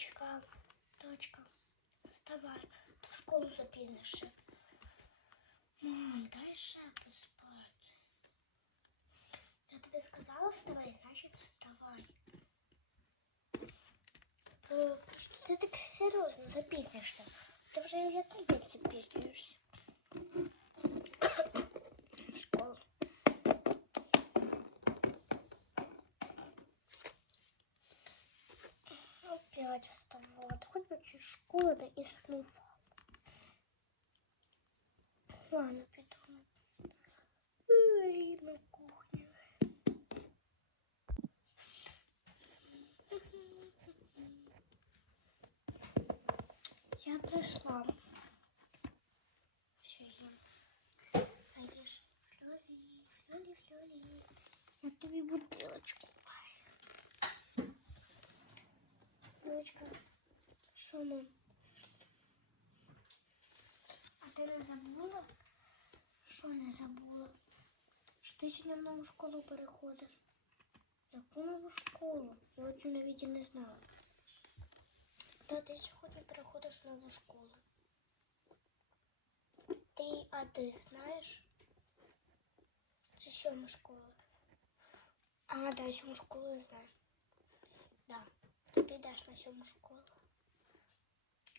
Дочка, дочка, вставай, ти в школу запізнишся. Мам, дай ще поспати. Я тобі сказала вставай, значить вставай. Е, що Ти так серйозно запізнишся. Ти вже який день запізнюєшся? В школу. Опять вставать. Хоть бы чуть школа да и снова. Ладно, пойду. Ой, на кухню. Я пришла. Все, ем. Пойдешь. Флёли, флёли, флёли. Я тобі бутилочку. Дочка, що мам? А ти не забула? Що не забула? Що ти сьогодні в нову школу переходиш? Яку нову школу? Я цю навіть і не знала. Та ти сьогодні переходиш в нову школу. Ти адрес знаєш? Це сьома школа. А, да, сьому школу я знаю. На сьому школу.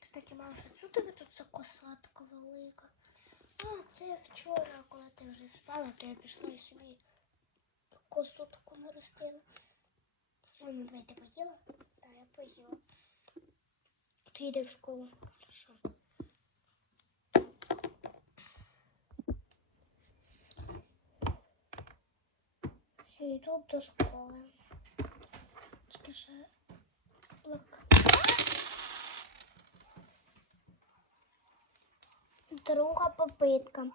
Кстати, Маша, що тебе тут за коса така велика? А, це вчора, коли ти вже спала, то я пішла і собі косу таку наростила. Ну, ну, давай, ти поїла? Так, я поїла. Ти йди в школу. Хорошо. Все, йду до школи. Тільки ще Друга попитка.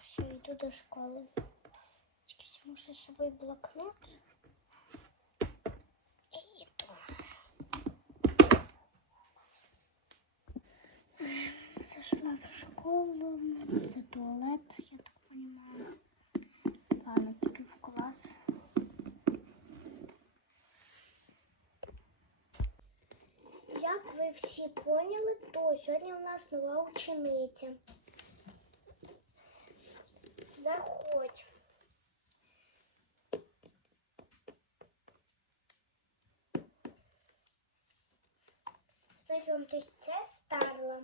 Все, йду до школи. Тільки мушу з блокнот. І йду. Зайшла в школу. Це туалет, я так понимаю. Ладно, піду в клас. ви всі поняли, то сьогодні у нас нова учениця. Заходь. Знайомтесь, це Старла.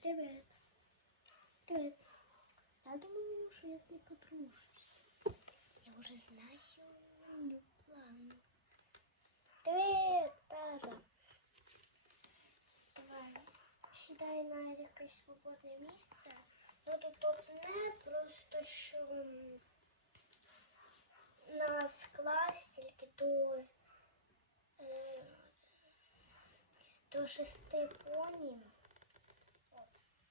Привіт. Привіт. Я думаю, що я з ней подружусь. Я уже знаю ее план. Привіт, Тара. Давай, сідай на якесь свободне місце. Ну тут одне, просто що м, нас клас тільки до, е, до шести поні. От,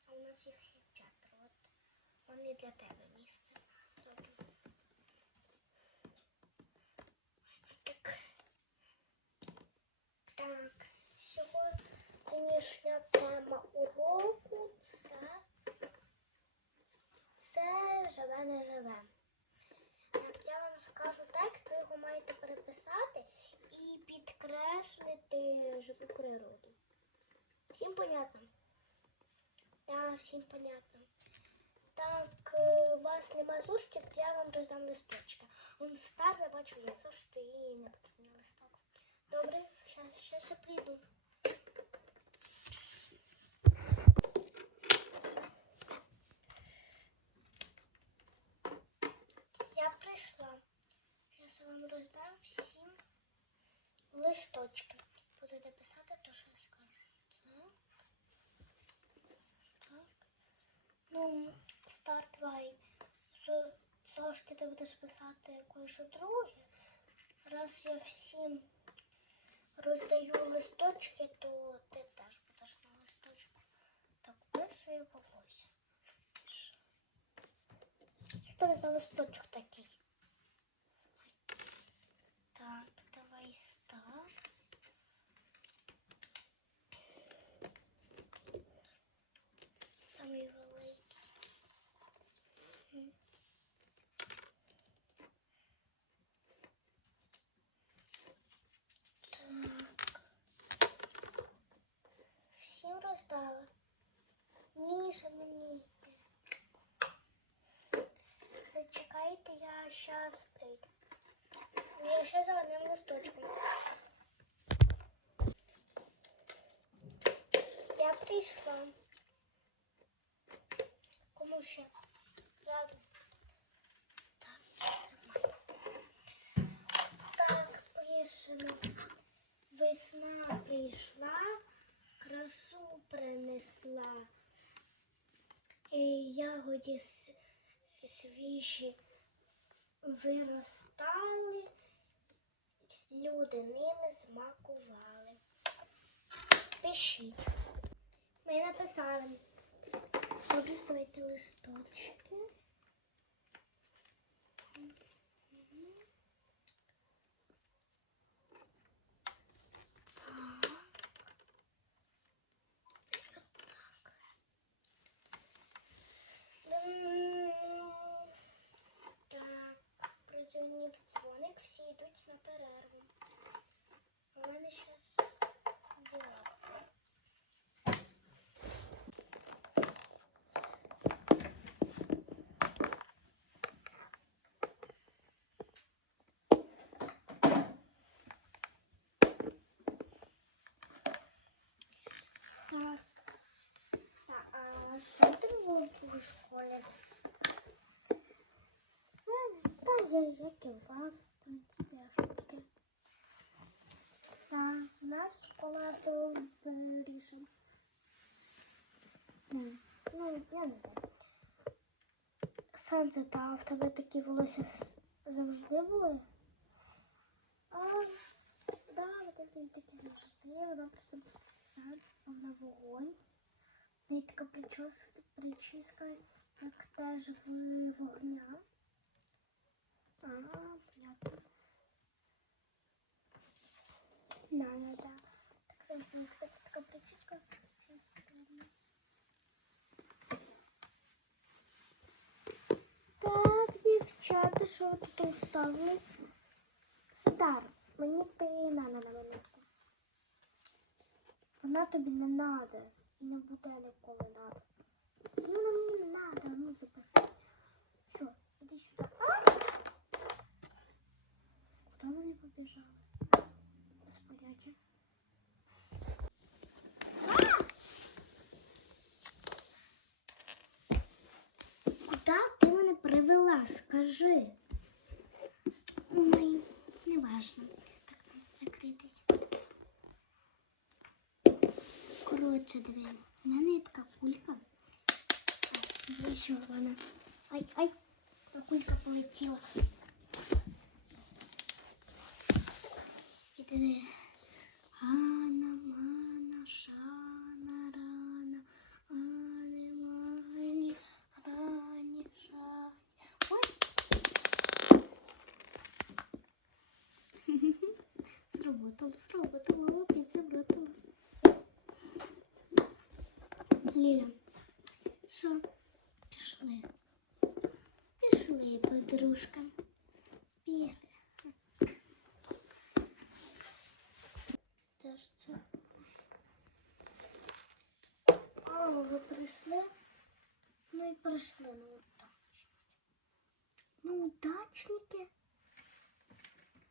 а у нас є п'ятеро. От вони для тебе місце. Добре. Так. Так, сьогоднішня тема уроку це, це живе не живе. Так, я вам скажу текст, ви його маєте переписати і підкреслити живу природу. Всім понятно? Так, всім понятно. Так, е, у вас немає то я вам роздам листочки. Он стар, я бачу, є зошити і не потрібно листок. Добре, щас я прийду. Я прийшла. Зараз я вам роздам всім листочки. Будете писати те, що я скажу. Так. Ну, старт давай. Зо- Завжди ти будеш писати кое-що друге. Раз я всім роздаю листочки, то ти теж будеш на листочку. Так, описує волосся. Що це за листочок такий? Пише мені. Зачекайте, я щас прийду. Я ще за одним листочком. Я прийшла. Кому ще? Тримай. Так, пишемо. Весна прийшла, красу принесла. Ягоді свіжі виростали, люди ними змакували. Пишіть. Ми написали. Використовуйте листочки. Мгм. Так. М, Так, придзвонив дзвоник, всі йдуть на перерву. У мене щас діла. Так. А що ти було у школі? Та я як і у вас, в принципі, а що таке? Та, у нас школа то. Ну, я не знаю. Сонце, та в тебе такі волосся завжди були? А, да, тебе такі завжди, вона просто сонце, вона вогонь. Неї така прическа, як теж в вогня. А, понятно. Да, да, да. Так, кстати, кстати, така прическа. Сейчас прямо. Так, дівчата, що тут уставились? Стар, мені ти на на на минутку. Вона тобі не надо. І не буде ніколи надо. Ну, мені не надо, ну зупини. Все, іди сюди. А! Куди вони побіжали? Поняття. Куди ти мене привела? Скажи. Ой, не важно. Так, треба закритись. Коротше, диви. У мене є така кулька. Що вона? Ай, ай, та кулька полетіла. диви. Ана, мана, шана, рана, ане, мані, рані, шані. Ой. Сработало, сработало, опять сработало. Ліля, що? Ну і прийшли, ну удачники. Ну, удачники.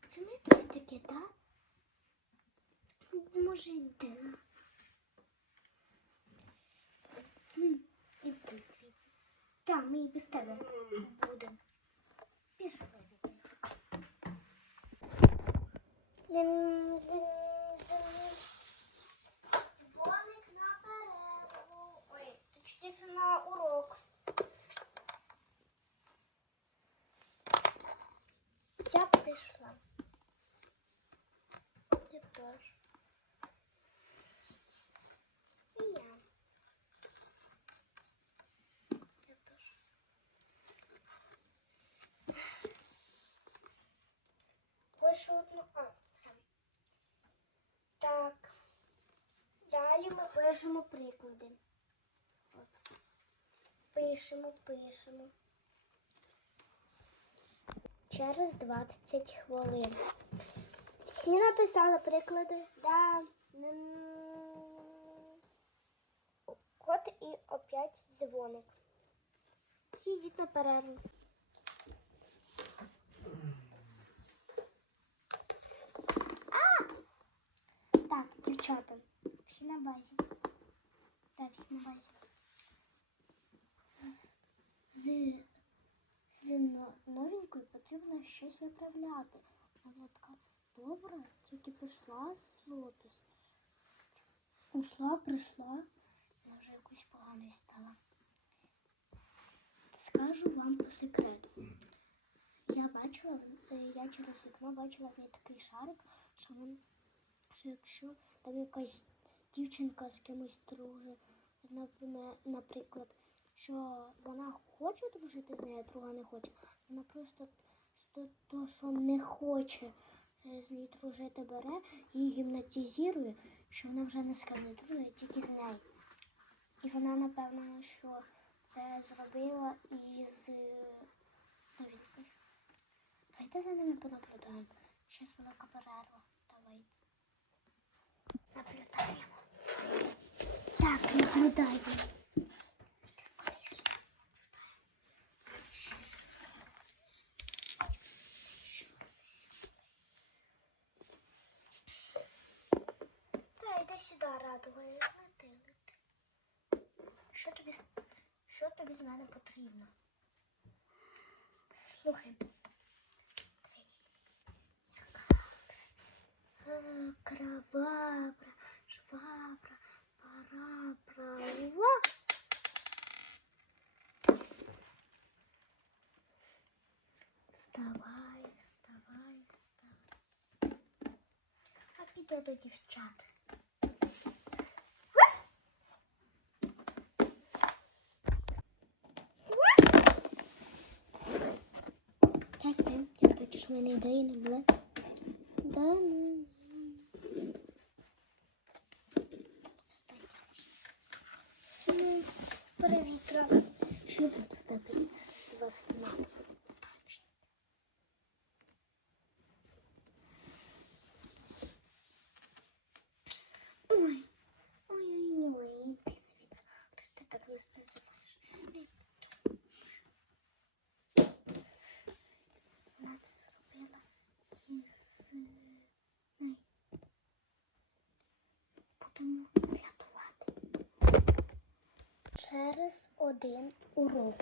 Це ми тобі таке, так? Може, йдемо. Іди звідси. Так, ми і без тебе будемо. Пішли. Дзвоник на перерву. Ой, точніше на урок. Я прийшла. Ти теж. І я. Я теж. Лише одну. А, все. Так. Далі ми пишемо приклади. Пишемо, пишемо. Через 20 хвилин. Всі написали приклади? Да. От і опять дзвоник. Всі йдіть на перерву. А! Так, дівчата, всі на базі. Так, всі на базі. З, з, новенькою потрібно щось виправляти. Вона така добра, тільки пішла з лотос. Ушла, прийшла, вона вже якось поганою стала. Скажу вам по секрету. Я бачила, я через вікно бачила в неї такий шарик, що він, що якщо там якась дівчинка з кимось дружить, наприклад, що вона хоче дружити з нею, а друга не хоче, вона просто то, що не хоче е, з нею дружити, бере і гіпнотизує, що вона вже не з ким не дружить, тільки з нею. І вона, напевно, що це зробила із е, новинкою. Давайте за ними понаблюдаємо. Щас велика перерва. Давайте. Наблюдаємо. Так, наблюдаємо. Тільки скоріше. Сюди, радує. Лети. Що тобі, що тобі з мене потрібно? Слухай. Крабабра, швабра, парабра, ва. Вставай, вставай, вставай. А піде до дівчат. Так, так, я такі ж в мене ідеї не були. Да, не, не. Перевітра. Що тут стабіль з вас надо? Ой, ой, ой, ой, ти звідси. Ти так нас називаєш. Вона це зробила із нею. Будемо рятувати. Через один урок.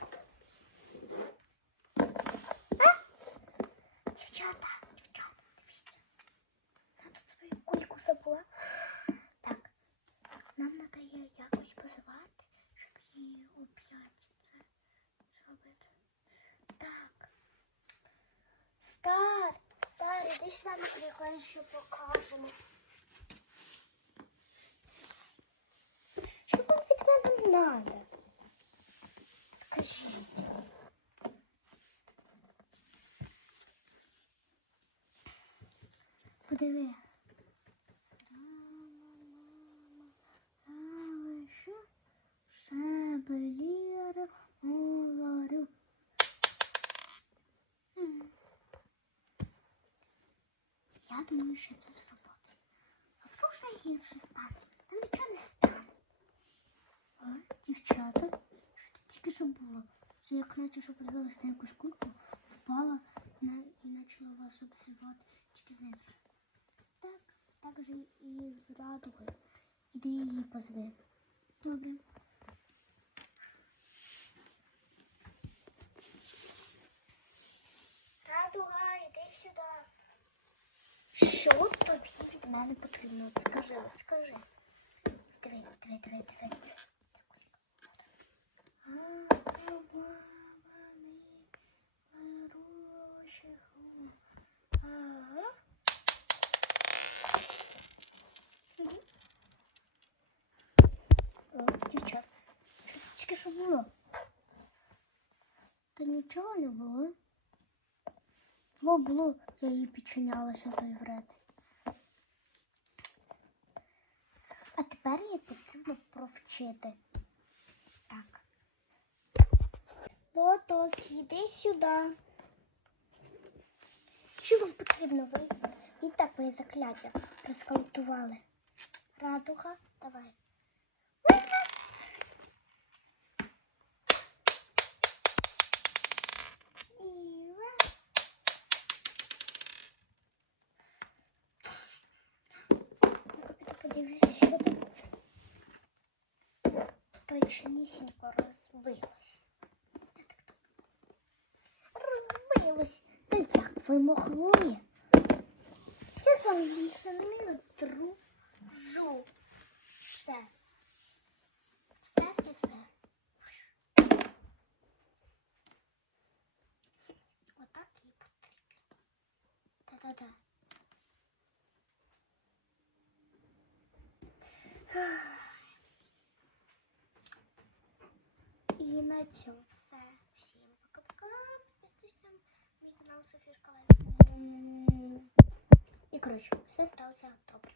А? Дівчата, дівчата, дивіться. Вона тут свою кульку забула. Так, нам треба якось позвати, щоб її оп'ять це зробити. Так. Стар, стар, іди сюди, ми тобі кое-що покажемо. Що мене треба? Скажіть. Подиви. Шебеліра, моларю. Я думаю, що це зробити. А вдруг ще гірше стане? Та нічого не стане. А, дівчата, що це тільки що було? Це як наче, що подивилась на якусь кульку, впала на, і почала вас обзивати. Тільки знаєш. Так, так же і з радугою. Іди її позви. Добре. Радуга, іди сюди. Що тобі від мене потрібно? Скажи, скажи. Диви, диви, диви, диви. А, мама, ми хорошого. Ага. Мгм. О, дівчат, що це? Та нічого не було. Було, було, я її підчинялася той вред. А тепер її потрібно провчити. Лотос, йди сюди. Що вам потрібно? Ви і так моє закляття розколотували. Радуга, давай. Подивись, що там точнісінько розбила. думаю. Розбилось. Та як ви могли? Я з вами більше не дружу. Все. Все, все, все. Отак і потрібно. Та-та-та. І на цьому все. І коротше, все сталося добре.